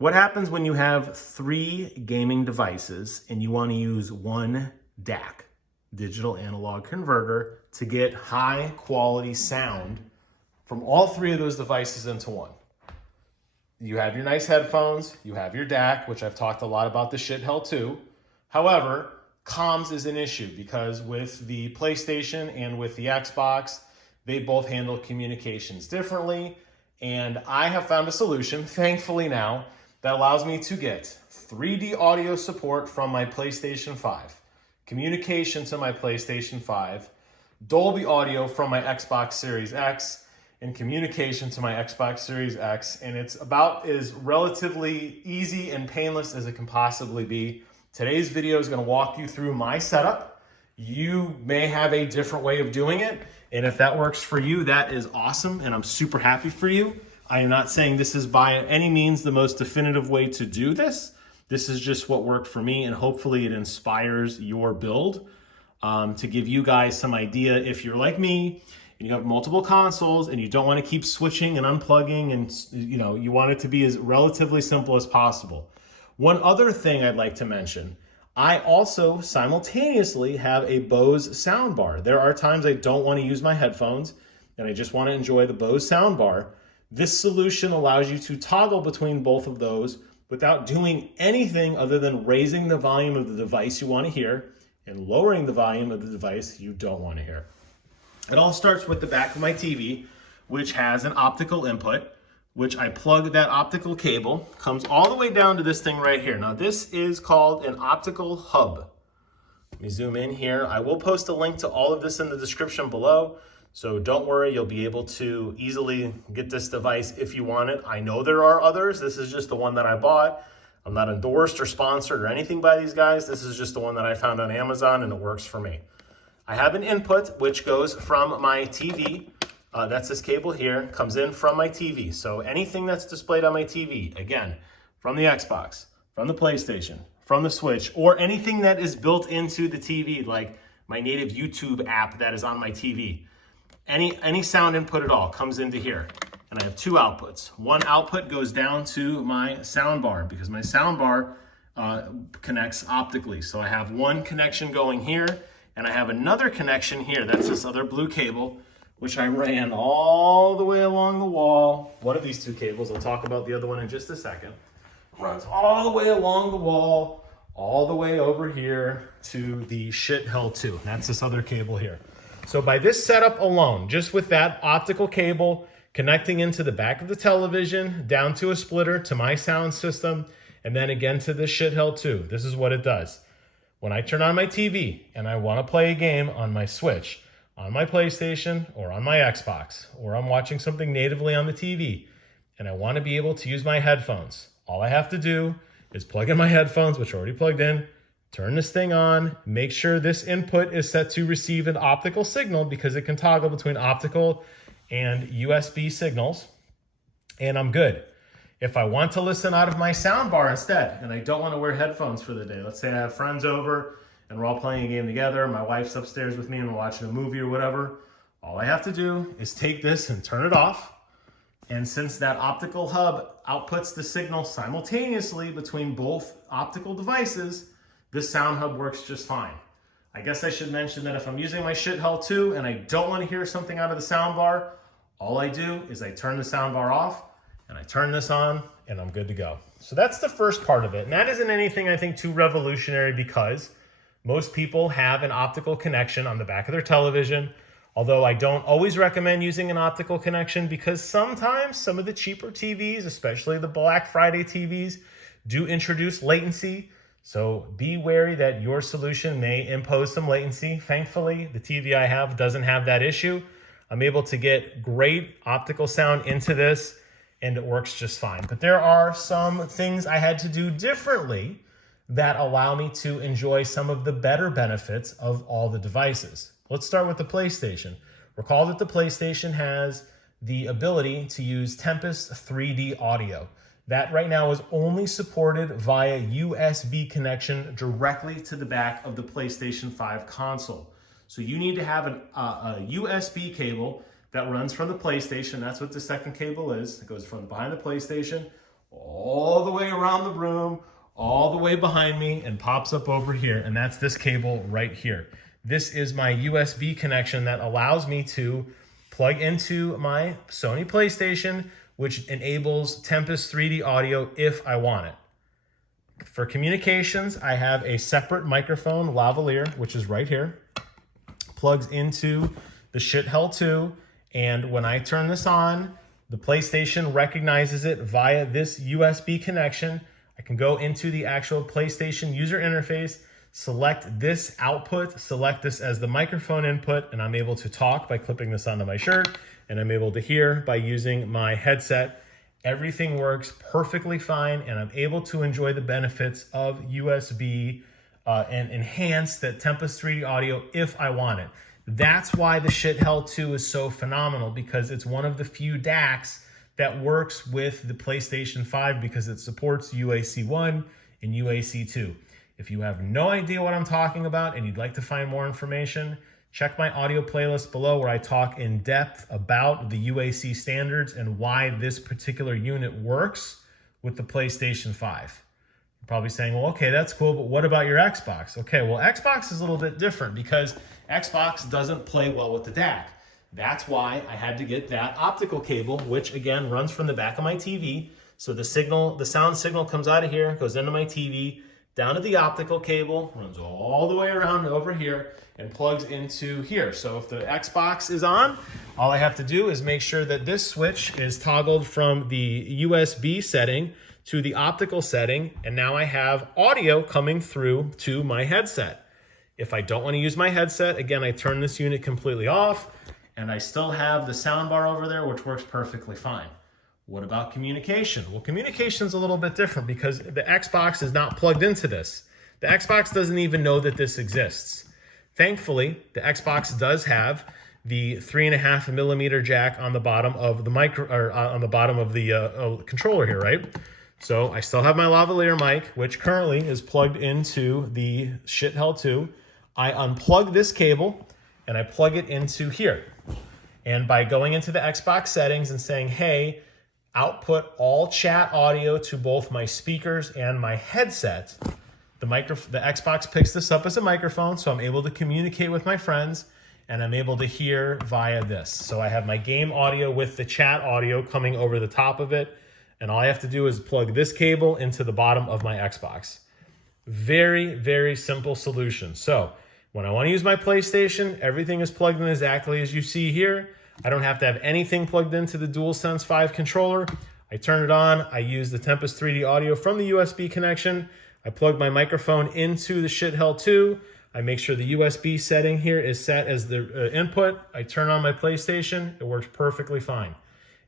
What happens when you have 3 gaming devices and you want to use one DAC, digital analog converter, to get high quality sound from all 3 of those devices into one? You have your nice headphones, you have your DAC, which I've talked a lot about the Schiit Hel-2. However, comms is an issue because with the PlayStation and with the Xbox, they both handle communications differently. And I have found a solution, thankfully now, that allows me to get 3D audio support from my PlayStation 5, communication to my PlayStation 5, Dolby audio from my Xbox Series X, and communication to my Xbox Series X. And it's about as relatively easy and painless as it can possibly be. Today's video is going to walk you through my setup. You may have a different way of doing it. And if that works for you, that is awesome. And I'm super happy for you. I am not saying this is by any means the most definitive way to do this. This is just what worked for me, and hopefully it inspires your build to give you guys some idea. If you're like me and you have multiple consoles and you don't want to keep switching and unplugging, and you want it to be as relatively simple as possible. One other thing I'd like to mention, I also simultaneously have a Bose soundbar. There are times I don't want to use my headphones and I just want to enjoy the Bose soundbar. This solution allows you to toggle between both of those without doing anything other than raising the volume of the device you want to hear and lowering the volume of the device you don't want to hear. It all starts with the back of my TV, which has an optical input, which I plug that optical cable, comes all the way down to this thing right here. Now this is called an Optical Hub. Let me zoom in here. I will post a link to all of this in the description below. So don't worry, you'll be able to easily get this device if you want it. I know there are others. This is just the one that I bought. I'm not endorsed or sponsored or anything by these guys. This is just the one that I found on Amazon and it works for me. I have an input which goes from my TV. That's this cable here, comes in from my TV. So anything that's displayed on my TV, again, from the Xbox, from the PlayStation, from the Switch, or anything that is built into the TV, like my native YouTube app that is on my TV. Any sound input at all comes into here. And I have 2 outputs. One output goes down to my soundbar because my soundbar connects optically. So I have one connection going here and I have another connection here. That's this other blue cable, which I ran all the way along the wall. One of these 2 cables, I'll talk about the other one in just a second, runs all the way along the wall, all the way over here to the Schiit Hel-2. That's this other cable here. So by this setup alone, just with that optical cable connecting into the back of the television, down to a splitter, to my sound system, and then again to the Schiit Hel-2, this is what it does. When I turn on my TV and I want to play a game on my Switch, on my PlayStation, or on my Xbox, or I'm watching something natively on the TV, and I want to be able to use my headphones, all I have to do is plug in my headphones, which are already plugged in, turn this thing on, make sure this input is set to receive an optical signal because it can toggle between optical and USB signals, and I'm good. If I want to listen out of my soundbar instead, and I don't want to wear headphones for the day, let's say I have friends over and we're all playing a game together, my wife's upstairs with me and we're watching a movie or whatever, all I have to do is take this and turn it off. And since that optical hub outputs the signal simultaneously between both optical devices, this sound hub works just fine. I guess I should mention that if I'm using my Schiit Hel-2 and I don't want to hear something out of the soundbar, all I do is I turn the soundbar off and I turn this on and I'm good to go. So that's the first part of it. And that isn't anything I think too revolutionary because most people have an optical connection on the back of their television. Although I don't always recommend using an optical connection because sometimes some of the cheaper TVs, especially the Black Friday TVs, do introduce latency. So be wary that your solution may impose some latency. Thankfully, the TV I have doesn't have that issue. I'm able to get great optical sound into this and it works just fine. But there are some things I had to do differently that allow me to enjoy some of the better benefits of all the devices. Let's start with the PlayStation. Recall that the PlayStation has the ability to use Tempest 3D audio. That right now is only supported via USB connection directly to the back of the PlayStation 5 console. So you need to have a USB cable that runs from the PlayStation. That's what the second cable is. It goes from behind the PlayStation all the way around the room, all the way behind me, and pops up over here, and that's this cable right here. This is my USB connection that allows me to plug into my Sony PlayStation, which enables Tempest 3D audio if I want it. For communications, I have a separate microphone lavalier, which is right here. Plugs into the Schiit Hel-2, and when I turn this on, the PlayStation recognizes it via this USB connection. I can go into the actual PlayStation user interface, select this output, select this as the microphone input, and I'm able to talk by clipping this onto my shirt, and I'm able to hear by using my headset. Everything works perfectly fine, and I'm able to enjoy the benefits of USB and enhance that Tempest 3D audio if I want it. That's why the Schiit Hel-2 is so phenomenal, because it's one of the few DACs that works with the PlayStation 5 because it supports UAC 1 and UAC 2. If you have no idea what I'm talking about and you'd like to find more information, check my audio playlist below where I talk in depth about the UAC standards and why this particular unit works with the PlayStation 5. You're probably saying, well, okay, that's cool, but what about your Xbox? Okay, well, Xbox is a little bit different because Xbox doesn't play well with the DAC. That's why I had to get that optical cable, which again runs from the back of my TV. So the sound signal comes out of here, goes into my TV, down to the optical cable, runs all the way around over here, and plugs into here. So if the Xbox is on, all I have to do is make sure that this switch is toggled from the USB setting to the optical setting, and now I have audio coming through to my headset. If I don't want to use my headset, again, I turn this unit completely off, and I still have the soundbar over there, which works perfectly fine. What about communication? Well, communication's a little bit different because the Xbox is not plugged into this. The Xbox doesn't even know that this exists. Thankfully, the Xbox does have the 3.5mm jack on the bottom of the controller here, right? So I still have my lavalier mic, which currently is plugged into the Schiit Hel-2. I unplug this cable and I plug it into here. And by going into the Xbox settings and saying, hey, output all chat audio to both my speakers and my headset, the Xbox picks this up as a microphone, so I'm able to communicate with my friends, and I'm able to hear via this. So I have my game audio with the chat audio coming over the top of it, and all I have to do is plug this cable into the bottom of my Xbox. Very, very simple solution. So when I want to use my PlayStation, everything is plugged in exactly as you see here. I don't have to have anything plugged into the DualSense 5 controller. I turn it on. I use the Tempest 3D audio from the USB connection. I plug my microphone into the Schiit Hel-2. I make sure the USB setting here is set as the input. I turn on my PlayStation. It works perfectly fine.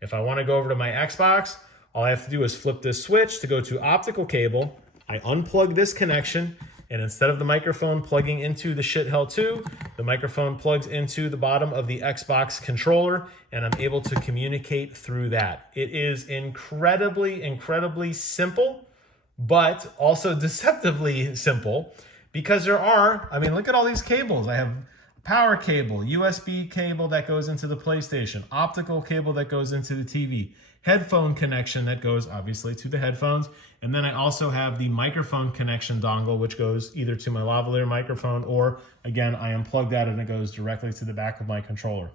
If I want to go over to my Xbox, all I have to do is flip this switch to go to optical cable. I unplug this connection, and instead of the microphone plugging into the Schiit Hel-2, the microphone plugs into the bottom of the Xbox controller, and I'm able to communicate through that. It is incredibly, incredibly simple, but also deceptively simple, because there are, I mean, look at all these cables. I have power cable, USB cable that goes into the PlayStation, optical cable that goes into the TV, headphone connection that goes obviously to the headphones, and then I also have the microphone connection dongle, which goes either to my lavalier microphone or, again, I unplug that and it goes directly to the back of my controller.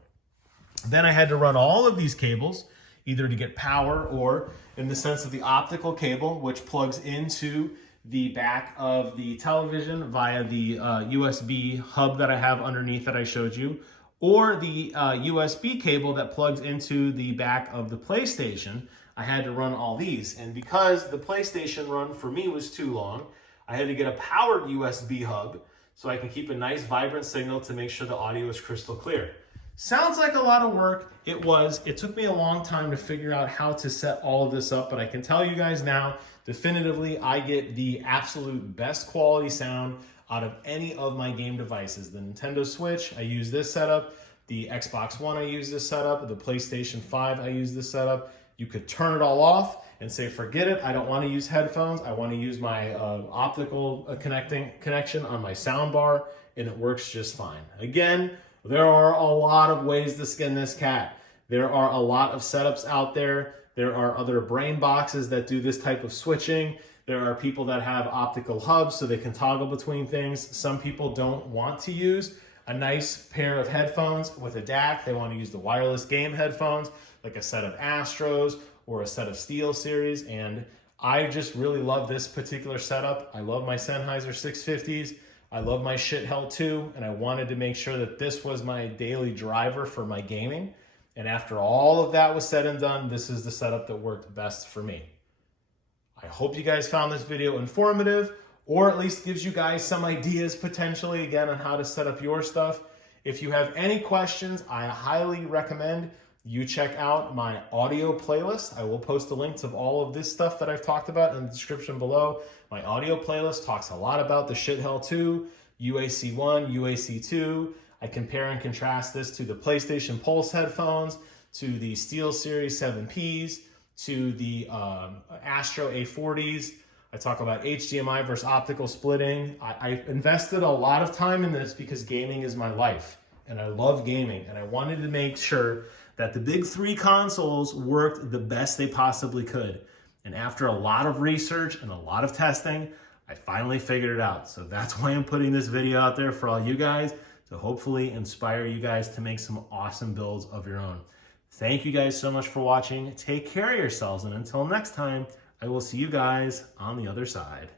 Then I had to run all of these cables, either to get power or in the sense of the optical cable, which plugs into the back of the television via the USB hub that I have underneath that I showed you, or the USB cable that plugs into the back of the PlayStation. I had to run all these, and because the PlayStation run for me was too long, I had to get a powered USB hub so I can keep a nice vibrant signal to make sure the audio is crystal clear. Sounds like a lot of work. It was. It took me a long time to figure out how to set all of this up, but I can tell you guys now, definitively, I get the absolute best quality sound out of any of my game devices. The Nintendo Switch, I use this setup. The Xbox One, I use this setup. The PlayStation 5, I use this setup. You could turn it all off and say, forget it, I don't want to use headphones. I want to use my optical connection on my soundbar, and it works just fine. Again, there are a lot of ways to skin this cat. There are a lot of setups out there There are other brain boxes that do this type of switching. There are people that have optical hubs so they can toggle between things. Some people don't want to use a nice pair of headphones with a DAC. They want to use the wireless game headphones, like a set of Astros or a set of Steel Series. And I just really love this particular setup. I love my Sennheiser 650s. I love my Schiit Hel-2, and I wanted to make sure that this was my daily driver for my gaming. And after all of that was said and done, this is the setup that worked best for me. I hope you guys found this video informative, or at least gives you guys some ideas potentially, again, on how to set up your stuff. If you have any questions, I highly recommend you check out my audio playlist. I will post the links of all of this stuff that I've talked about in the description below. My audio playlist talks a lot about the Schiit Hel-2, UAC1, UAC2. I compare and contrast this to the PlayStation Pulse headphones, to the Steel Series 7Ps, to the Astro A40s. I talk about HDMI versus optical splitting. I invested a lot of time in this because gaming is my life, and I love gaming, and I wanted to make sure that the big three consoles worked the best they possibly could. And after a lot of research and a lot of testing, I finally figured it out. So that's why I'm putting this video out there for all you guys, to hopefully inspire you guys to make some awesome builds of your own. Thank you guys so much for watching. Take care of yourselves, and until next time, I will see you guys on the other side.